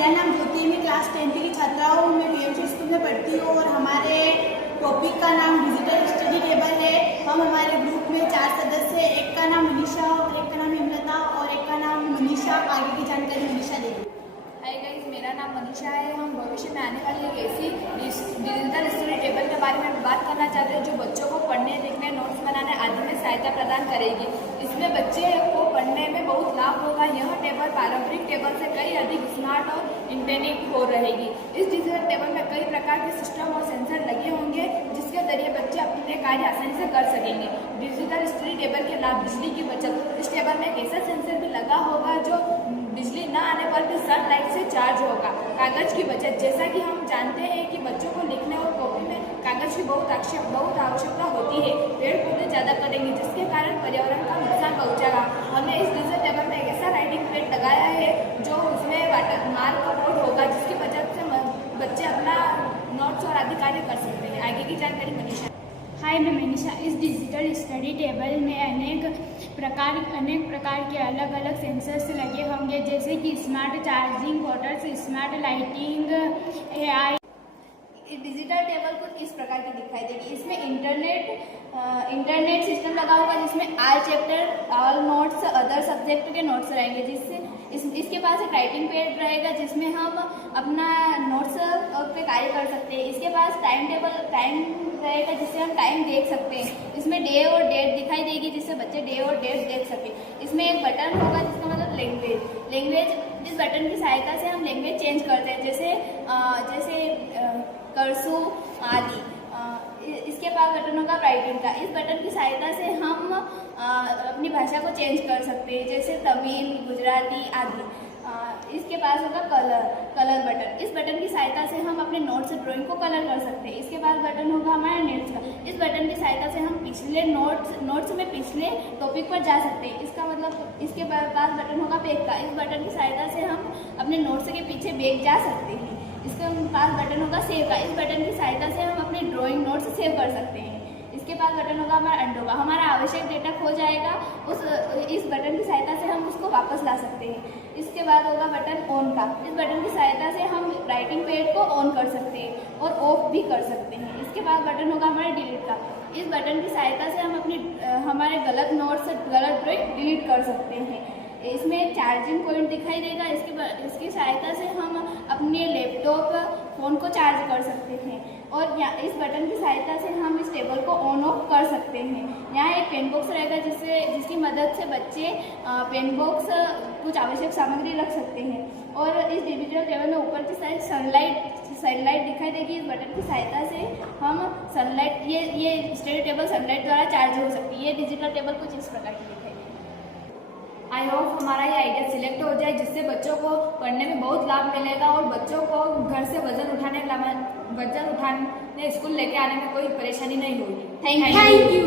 मेरा नाम ज्योति है, मैं क्लास 10th की छात्रा हूँ। मैं पीएमसी स्कूल में पढ़ती हूँ और हमारे टॉपिक का नाम डिजिटल स्टडी टेबल है। हम हमारे ग्रुप में 4 सदस्य हैं। एक का नाम मनीषा और एक का नाम हिमलता और एक का नाम मनीषा। आगे की जानकारी मनीषा देगी। हाय गाइस, मेरा नाम मनीषा है। हम भविष्य में आने वाली एक ऐसी डिजिटल स्टडी टेबल के बारे में बात करना चाहते हैं जो बच्चों को पढ़ने, लिखने, नोट्स बनाने आदि में सहायता प्रदान करेगी। इसमें बच्चे को पढ़ने में बहुत लाभ होगा। यह टेबल पारंपरिक टेबल से कई अधिक स्मार्ट और इंटेनिक हो रहेगी। इस डिजिटल टेबल में कई प्रकार के सिस्टम और सेंसर लगे होंगे जिसके जरिए बच्चे अपने कार्य आसानी से कर सकेंगे। डिजिटल स्टडी टेबल के लाभ: बिजली की बचत। इस टेबल में एक ऐसा सेंसर भी लगा होगा जो बिजली न आने पर भी सनलाइट से चार्ज होगा। कागज की बचत। जैसा कि हम जानते हैं कि बच्चों को लिखने और कॉपी में कागज की बहुत आवश्यकता होती है। पेड़ पौधे ज़्यादा करेंगे जिसके कारण पर्यावरण का नुकसान पहुंचेगा। हमने इस डिजिटल टेबल में एक ऐसा राइटिंग पैड लगाया है जो उसमें वाटर मार्क बोर्ड होगा जिसकी वजह से बच्चे अपना नोट्स और आदि कार्य कर सकते हैं। आगे की जानकारी मनीषा। हाय, मैं मनीषा। इस डिजिटल स्टडी टेबल में अनेक प्रकार के अलग अलग सेंसर्स लगे होंगे जैसे कि smart charging ports, smart lighting, AI। Digital table कुछ इस प्रकार की दिखाई देगी। इसमें इंटरनेट सिस्टम लगा होगा जिसमें all chapter, all notes, other subject के नोट्स रहेंगे। इसके पास एक राइटिंग पैड रहेगा जिसमें हम अपना नोट्स पे कार्य कर सकते हैं। इसके पास टाइम रहेगा जिससे हम टाइम देख सकते हैं। इसमें डे और डेट दिखाई देगी जिससे बच्चे डे और डेट देख सकें। इसमें एक बटन होगा जिसका मतलब लैंग्वेज। जिस बटन की सहायता से हम लैंग्वेज चेंज करते हैं जैसे कर्सू आदि। इसके पास बटन होगा राइटिंग का। इस बटन की सहायता से हम अपनी भाषा को चेंज कर सकते हैं जैसे तमिल, गुजराती आदि। इसके पास होगा कलर बटन। इस बटन की सहायता से हम अपने नोट्स ड्राइंग को कलर कर सकते हैं। इसके पास बटन होगा हमारा नोट्स का। इस बटन की सहायता से हम पिछले नोट्स में पिछले टॉपिक पर जा सकते हैं। इसका मतलब इसके पास बटन होगा बैक का। इस बटन की सहायता से हम अपने नोट्स के पीछे बैक जा सकते हैं। इसके पास बटन होगा सेव का। इस बटन की सहायता से हम अपने ड्राइंग नोट्स सेव कर सकते हैं। इसके पास बटन होगा हमारा अंडो का। हमारा आवश्यक डेटा खो जाएगा, इस बटन की सहायता से हम उसको वापस ला सकते हैं। इसके बाद होगा बटन ऑन का। इस बटन की सहायता से हम राइटिंग पैड को ऑन कर सकते हैं और ऑफ भी कर सकते हैं। इसके बाद बटन होगा हमारा डिलीट का। इस बटन की सहायता से हम हमारे गलत नोट्स, गलत ड्राइंग डिलीट कर सकते हैं। इसमें एक चार्जिंग पॉइंट दिखाई देगा। इसकी सहायता से हम अपने लैपटॉप, फ़ोन को चार्ज कर सकते हैं और इस बटन की सहायता से हम इस टेबल को ऑन ऑफ कर सकते हैं। यहाँ एक पेन बॉक्स रहेगा जिसकी मदद से बच्चे पेन बॉक्स कुछ आवश्यक सामग्री रख सकते हैं। और इस डिजिटल टेबल में ऊपर की साइड सनलाइट दिखाई देगी। इस बटन की सहायता से हम सनलाइट ये स्टडी टेबल सनलाइट द्वारा चार्ज हो सकती है। ये डिजिटल टेबल कुछ इस प्रकार की दिखाई देगी। आई होप हमारा ये आइडिया सिलेक्ट हो जाए जिससे बच्चों को पढ़ने में बहुत लाभ मिलेगा और बच्चों को घर से वजन उठाने स्कूल लेके आने में कोई परेशानी नहीं होगी। Thank you.